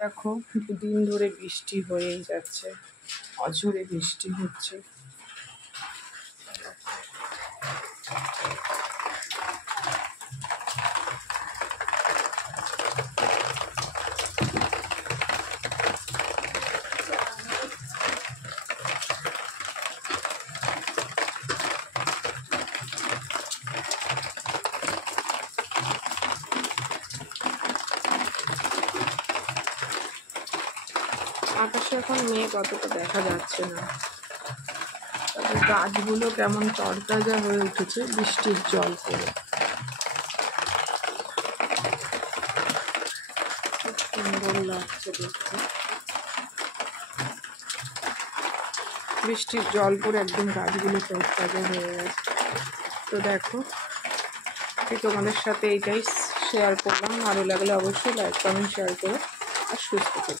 দেখো, দুদিন ধরে বৃষ্টি হয়েই যাচ্ছে, অঝোরে বৃষ্টি হচ্ছে। আকাশে এখন মেঘ অতটা দেখা যাচ্ছে না, তবে গাছগুলো কেমন তরতাজা হয়ে উঠেছে বৃষ্টির জল পড়ে। খুব সুন্দর লাগছে দেখতে, বৃষ্টির জল পড়ে একদম গাছগুলো তরতাজা হয়ে গেছে। তো দেখো, তোমাদের সাথে এইটাই শেয়ার করলাম। ভালো লাগলে অবশ্যই লাইক কমেন্ট শেয়ার করো আর সুস্থ থেকো।